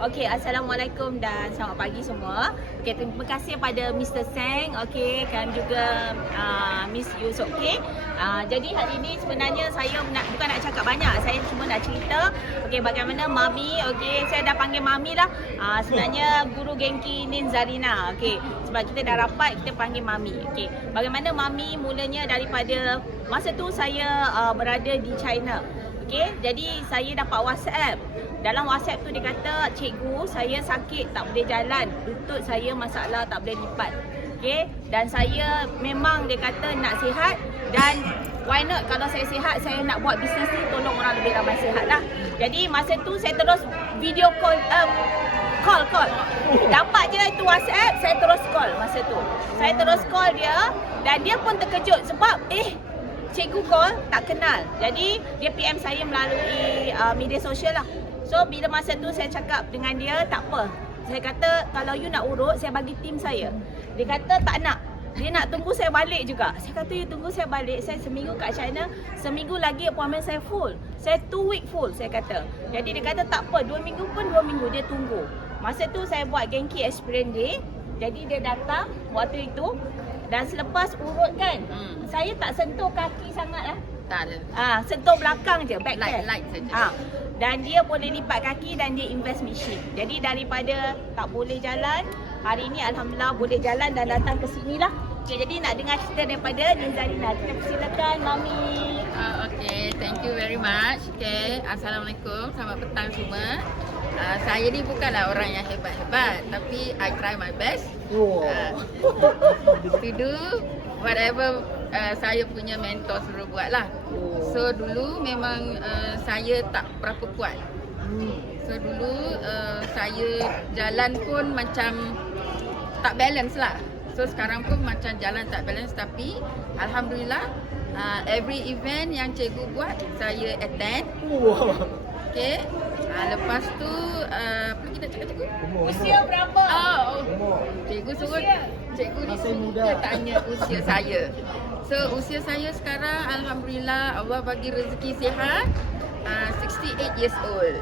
Okey, Assalamualaikum dan selamat pagi semua. Okey, terima kasih pada Mr. Seng, okey, dan juga Miss Yusof. Okey. Jadi hari ini sebenarnya saya bukan nak cakap banyak, saya cuma nak cerita okey bagaimana Mami, okey, saya dah panggil Mami lah. Sebenarnya guru Genki Nin Zarina. Okey, sebab kita dah rapat kita panggil Mami. Okey. Bagaimana Mami mulanya daripada masa tu saya berada di China. Okey, jadi saya dapat WhatsApp. Dalam WhatsApp tu dia kata, cikgu saya sakit tak boleh jalan, lutut saya masalah tak boleh lipat. Okey, dan saya memang dia kata nak sihat dan why not kalau saya sihat, saya nak buat bisnes ni tolong orang lebih ramai sihat lah. Jadi masa tu saya terus video call, call. Dapat je itu WhatsApp, saya terus call masa tu. Saya terus call dia dan dia pun terkejut sebab cikgu call tak kenal. Jadi dia PM saya melalui media sosial lah. So bila masa tu saya cakap dengan dia, tak apa. Saya kata kalau you nak urut, saya bagi tim saya. Dia kata tak nak. Dia nak tunggu saya balik juga. Saya kata you tunggu saya balik. Saya seminggu kat China, seminggu lagi appointment saya full. Saya 2 week full saya kata. Jadi dia kata tak apa, 2 minggu pun 2 minggu dia tunggu. Masa tu saya buat Genki Experience Day. Jadi dia datang waktu itu. Dan selepas urut kan, saya tak sentuh kaki sangat lah. Tak ada. Sentuh belakang je, back care. Light saja. Dan dia boleh lipat kaki dan dia invest machine. Jadi daripada tak boleh jalan, hari ini alhamdulillah boleh jalan dan datang ke sini lah. Okay, jadi nak dengar cerita daripada Nin Zarina. Kita persilakan Mami. Okay, thank you very much. Okay, Assalamualaikum, selamat petang semua. Saya ni bukanlah orang yang hebat-hebat, tapi I try my best to do whatever saya punya mentor suruh buat lah. So dulu memang saya tak berapa kuat. So dulu saya jalan pun macam tak balance lah. So sekarang pun macam jalan tak balance, tapi alhamdulillah every event yang cikgu buat saya attend. Okay. Lepas tu apa lagi nak cakap cikgu? Usia berapa? Cikgu suruh cikgu ni suka tanya usia saya. So usia saya sekarang alhamdulillah Allah bagi rezeki sihat, 68 years old.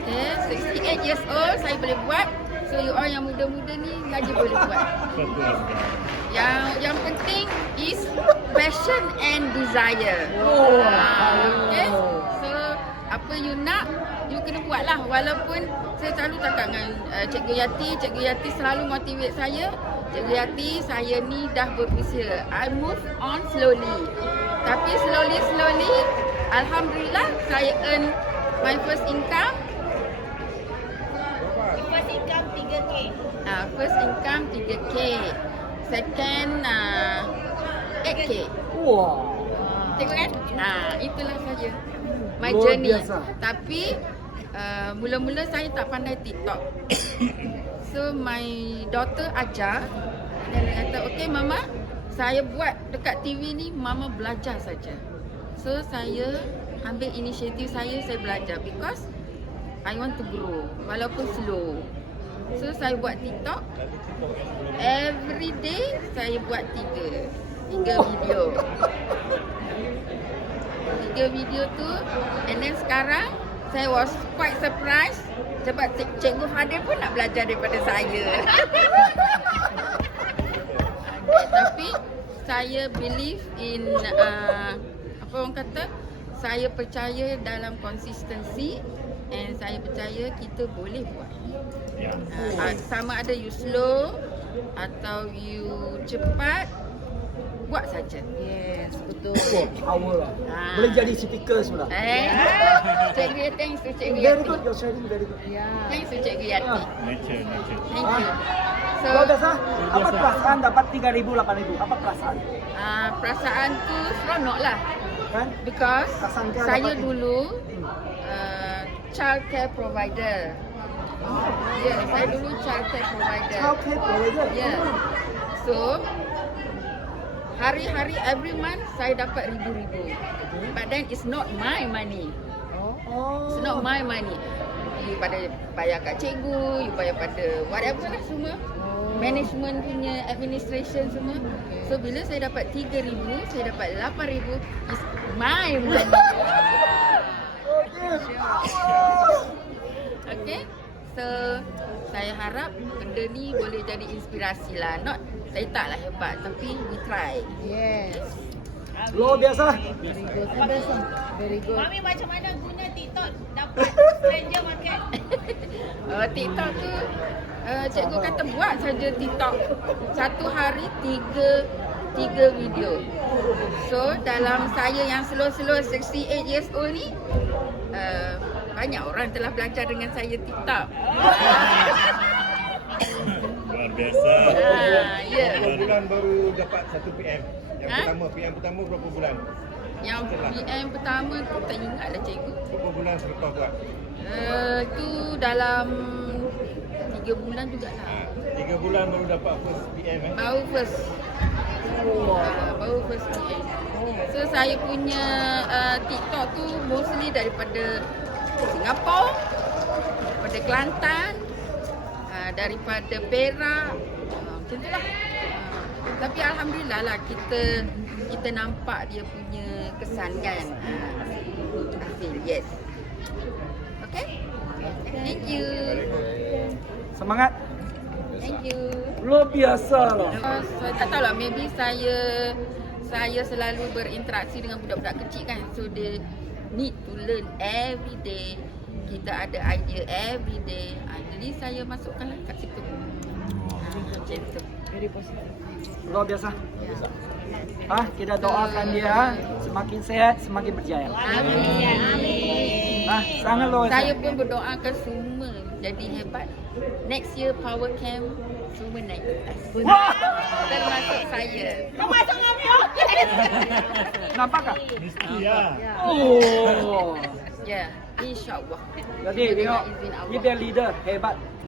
Okay, 68 years old saya boleh buat. So you all yang muda-muda ni lagi boleh buat. Yang penting is passion and desire. Okay. So apa you nak, you kena buat lah. Walaupun saya selalu cakap dengan Cikgu Yati selalu motivate saya. Cikgu Yati, saya ni dah berusia, I move on slowly. Tapi slowly alhamdulillah saya earn my first income. First income 3K. First income 3K. Second 8K. Tengok kan? Itulah saja my journey. Tapi mula-mula saya tak pandai TikTok. So my daughter ajar dan dia kata, "Okey mama, saya buat dekat TV ni, mama belajar saja." So saya ambil inisiatif saya belajar because I want to grow walaupun slow. So saya buat TikTok. Every day saya buat 3 video. 3 video tu, and then sekarang saya was quite surprised sebab Cikgu Fadil pun nak belajar daripada saya. Tapi saya believe in apa orang kata, saya percaya dalam konsistensi and saya percaya kita boleh buat. Sama ada you slow atau you cepat, buat saja. Yes, betul. Power lah. Boleh jadi speaker semula. Cikgu Yati, thanks to Cikgu Very Yati. good, your sharing very good. Thanks to Cikgu Yati. Nature. Thank you. So, Kalau dah sah, apa perasaan dapat 3,000, 8,000? Apa perasaan? perasaan tu seronok lah. Kan? Because Tak sangka saya dapat dulu child care provider. Saya dulu child care provider. Childcare provider? Yeah. So, hari-hari every month saya dapat ribu-ribu. But then it's not my money. It's not my money. You pada bayar kat cikgu, you bayar pada whatever lah semua. Management punya administration semua. So bila saya dapat 3,000, saya dapat 8,000, it's my money. harap benda ni boleh jadi inspirasi lah. Not, saya taklah hebat, tapi we try. Yes. Luar biasa. Very good. Very good. Mami macam mana guna TikTok dapat stranger market? TikTok tu cikgu kata buat saja TikTok. Satu hari tiga video. So dalam saya yang slow 68 years old ni, banyak orang telah belajar dengan saya TikTok. Luar biasa. Ya. Berapa bulan baru dapat 1 PM? Yang Ha? PM pertama berapa bulan? Yang PM pertama tu tak ingat lah cikgu. Berapa bulan selepas buat? Itu dalam 3 bulan jugalah. 3 bulan baru dapat first PM Baru first. Baru first PM. So saya punya TikTok tu mostly daripada Singapura, daripada Kelantan, daripada Perak, macam tu lah. Tapi alhamdulillah lah kita nampak dia punya kesan kan. Hasil, yes. Okay? Thank you. Semangat. Thank you. Luar biasa loh. Saya tak tahu lah, maybe saya selalu berinteraksi dengan budak-budak kecil kan. So they need to learn every day. Kita ada idea every day. Jadi saya masukkanlah kat situ. Macam tu. Very positive. Luar biasa. Kita doakan dia semakin sehat, semakin berjaya. Amin. Sangat luar biasa. Saya pun berdoakan semua jadi hebat. Next year power camp semua naik atas. Termasuk saya. Termasuk Mami. Nampakkah? Mesti lah. Oh. Ya, insya-Allah. Jadi tengok, Dengan izin Allah. dia leader hebat.